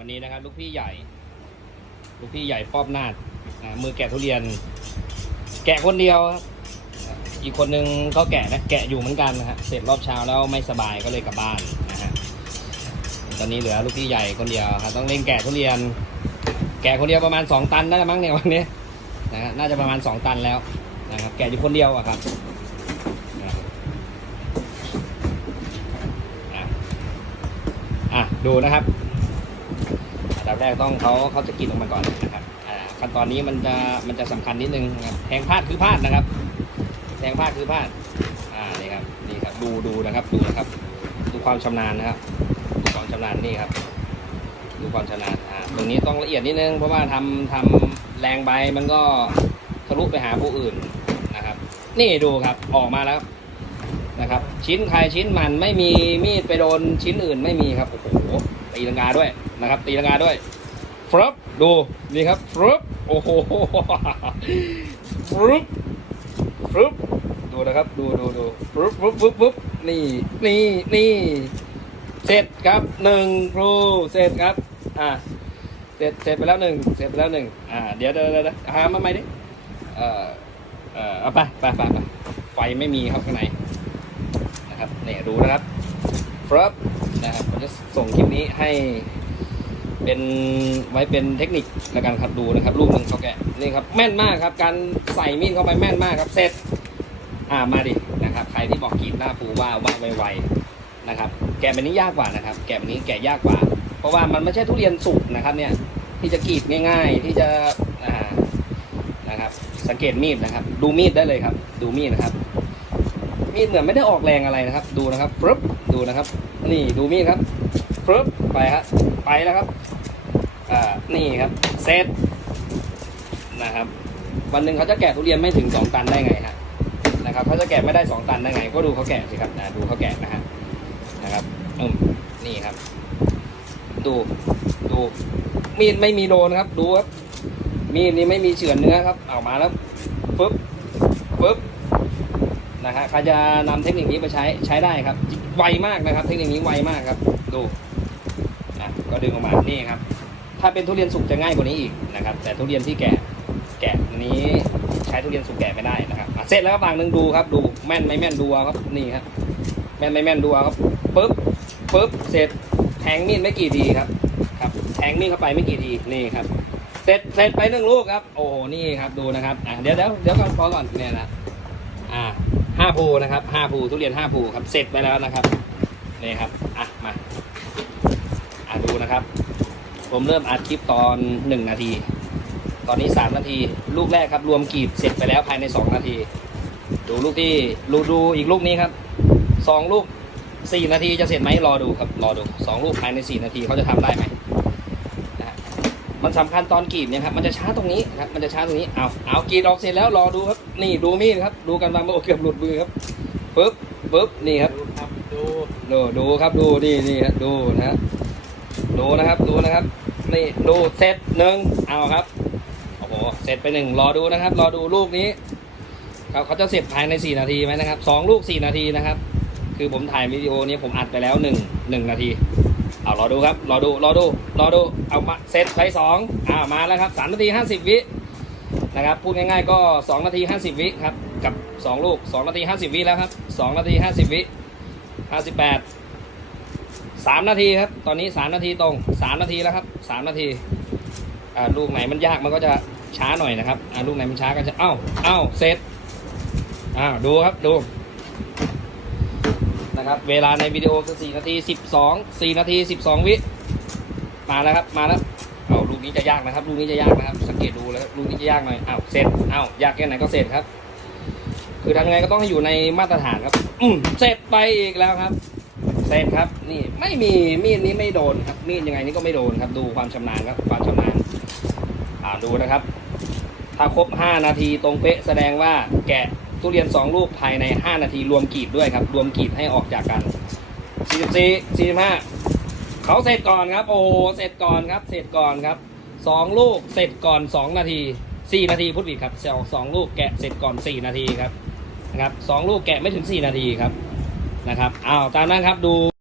วันนี้นะครับ ลูกพี่ใหญ่ ลูกพี่ใหญ่ป้อมนาดอ่ามือแกะทุเรียน แกะคนเดียวครับอีกคนนึงก็แกะนะแกะอยู่เหมือนกันนะฮะเสร็จรอบเช้าแล้วไม่สบายก็เลยกลับบ้านนะฮะตอนนี้เหลือลูกพี่ใหญ่คนเดียวครับต้องเล่นแกะทุเรียน แกะคนเดียวประมาณสองตันได้แล้วมั้งเนี่ยวันนี้นะฮะน่าจะประมาณสองตันแล้วนะครับแกะอยู่คนเดียวอะครับอะดูนะครับ ดับแรกต้องเขาเขาจะกรีดออกมาก่อนนะครับขั้นตอนนี้มันจะมันจะสำคัญนิดนึงนะครับแทงพลาดคือพลาดนะครับ แทงพลาดคือพลาดอ่านี่ครับนี่ครับดูดูนะครับดูนะครับ ดูความชำนาญนะครับดูความชำนาญนี่ครับ ดูความชำนาญอ่าตรงนี้ต้องละเอียดนิดนึงเพราะว่าทำทำแรงใบมันก็ทะลุไปหาผู้อื่นนะครับ นี่ดูครับออกมาแล้วนะครับ ชิ้นใครชิ้นมันไม่มีมีดไปโดนชิ้นอื่นไม่มีครับโอ้โห ตีลังกาด้วยนะครับ ตีลังกาด้วยฟรึบดูนี่ครับฟรึบโอ้โหฟรึบฟรึบดูนะครับ ดูดูดูฟรึบฟรึบฟรึบฟรึบนี่นี่นี่เสร็จครับหนึ่งครูเสร็จครับอ่าเสร็จเสร็จไปแล้วหนึ่งเสร็จไปแล้วหนึ่งอ่าเดี๋ยวเดี๋ยวเดี๋ยวเดี๋ยวหามาใหม่ดิเอ่อเอ่อเอาไปไปไปไปไฟไม่มีครับข้างในนะครับเนี่ยดูนะครับฟรับ นะครับผมจะส่งคลิปนี้ให้เป็นไว้เป็นเทคนิคในการขับดูนะครับลูกหนึ่งเขาแกะนี่ครับแม่นมากครับ การใส่มีดเข้าไปแม่นมากครับเสร็จอ่ามาดินะครับ ใครที่บอกกรีดหน้าปูว่าว่าไวๆนะครับ แกะแบบนี้ยากกว่านะครับ แกะแบบนี้แกะยากกว่า เพราะว่ามันไม่ใช่ทุเรียนสุกนะครับ เนี่ย ที่จะกรีดง่าย ๆ ที่จะอ่านะครับ สังเกตมีดนะครับ ดูมีดได้เลยครับ ดูมีดนะครับมีดเหมือนไม่ได้ออกแรงอะไรนะครับ ดูนะครับฟึบดูนะครับ นี่ดูมีดครับฟึบไปครับไปแล้วครับ อ่านี่ครับเซตนะครับ วันหนึ่งเขาจะแกะทุเรียนไม่ถึงสองตันได้ไงฮะนะครับเขาจะแกะไม่ได้สองตันได้ไง ก็ดูเขาแกะสิครับนะดูเขาแกะนะฮะนะครับอืมนี่ครับ ดูดูมีดไม่มีโดนครับ ดูครับมีดนี้ไม่มีเฉือนเนื้อครับเอามาแล้วปึ๊บปึ๊บ นะฮะใครจะนำเทคนิคนี้ไปใช้ใช้ได้ครับ ไวมากนะครับ เทคนิคนี้ไวมากครับดูนะก็ดึงออกมานี่ครับ ถ้าเป็นทุเรียนสุกจะง่ายกว่านี้อีกนะครับ แต่ทุเรียนที่แก่แกะนี้ใช้ทุเรียนสุกแกะไม่ได้นะครับเสร็จแล้วครับฝั่งหนึ่งดูครับ ดูแม่นไม่แม่นดูครับนี่ครับแม่นไม่แม่นดูครับปึ๊บปึ๊บเสร็จแทงมีดไม่กี่ทีครับครับ แทงมีดเข้าไปไม่กี่ทีนี่ครับเสร็จเสร็จไปหนึ่งลูกครับ โอ้โหนี่ครับดูนะครับอะเดี๋ยวเดี๋ยวเดี๋ยวก่อนพอก่อนเนี่ยนะอ่า ห้าภูนะครับห้าภูทุเรียนห้าภูครับเสร็จไปแล้วนะครับนี่ครับอะมาอะดูนะครับ ผมเริ่มอัดคลิปตอนหนึ่งนาที ตอนนี้สามนาที ลูกแรกครับ รวมกีบเสร็จไปแล้วภายในสองนาที ดูลูกที่ดูดูอีกลูกนี้ครับสองลูกสี่นาทีจะเสร็จไหมรอดูครับรอดูสองลูกภายในสี่นาทีเขาจะทำได้ไหม มันสำคัญตอนกรีดเนี่ยครับมันจะช้าตรงนี้ครับมันจะช้าตรงนี้เอาเอากรีดออกเสร็จแล้วรอดูครับ นี่ดูมีดครับ ดูกันบางโอ้เกือบหลุดมือครับปึ๊บปึ๊บนี่ครับดูครับดูดูดูครับดูนี่นี่ครับดูนะฮะดูนะครับดูนะครับนี่ดูเสร็จหนึ่งเอาครับโอ้โหเสร็จไปหนึ่งรอดูนะครับ รอดูลูกนี้เขาเขาจะเสร็จภายในสี่นาทีไหมนะครับสองลูกสี่นาทีนะครับ คือผมถ่ายวิดีโอนี้ผมอัดไปแล้วหนึ่งหนึ่งนาที เอารอดูครับ รอดู รอดู รอดู เอามาเสร็จไปสองอ่ามาแล้วครับสามนาทีห้าสิบวินะครับ พูดง่ายๆก็สองนาทีห้าสิบวิครับ กับสองลูกสองนาทีห้าสิบวิแล้วครับสองนาทีห้าสิบวิห้าสิบแปดสามนาทีครับ ตอนนี้สามนาทีตรงสามนาทีแล้วครับสามนาทีอ่าลูกไหนมันยากมันก็จะช้าหน่อยนะครับอ่าลูกไหนมันช้าก็จะเอ้าเอ้าเสร็จอ้าวดูครับดู นะครับ เวลาในวิดีโอคือ4นาที 12 4 นาที 12 วิ มาแล้วครับ มาแล้ว เอาลูกนี้จะยากนะครับ ลูกนี้จะยากนะครับ สังเกตดูแล้วลูกนี้จะยากหน่อยอ้าวเสร็จอ้าวยากแค่ไหนก็เสร็จครับ คือทำไงก็ต้องให้อยู่ในมาตรฐานครับ อืมเสร็จไปอีกแล้วครับ เสร็จครับ นี่ไม่มีมีดนี้ไม่โดนครับ มีดยังไงนี่ก็ไม่โดนครับ ดูความชำนาญครับ ความชำนาญ อ่าดูนะครับ ถ้าครบ 5 นาทีตรงเป๊ะแสดงว่าแกะ ทุเรียน 2 ลูกภายใน 5 นาทีรวมกรีบด้วยครับ รวมกรีบให้ออกจากกัน 44 45 เขาเสร็จก่อนครับ โอ้เสร็จก่อนครับ เสร็จก่อนครับ 2 ลูกเสร็จก่อน 2 นาที 4 นาทีพูดผิดครับสองสองลูกแกะเสร็จก่อน 4 นาทีครับนะครับสองลูกแกะไม่ถึง 4 นาทีครับนะครับอ้าวตามนั้นครับดู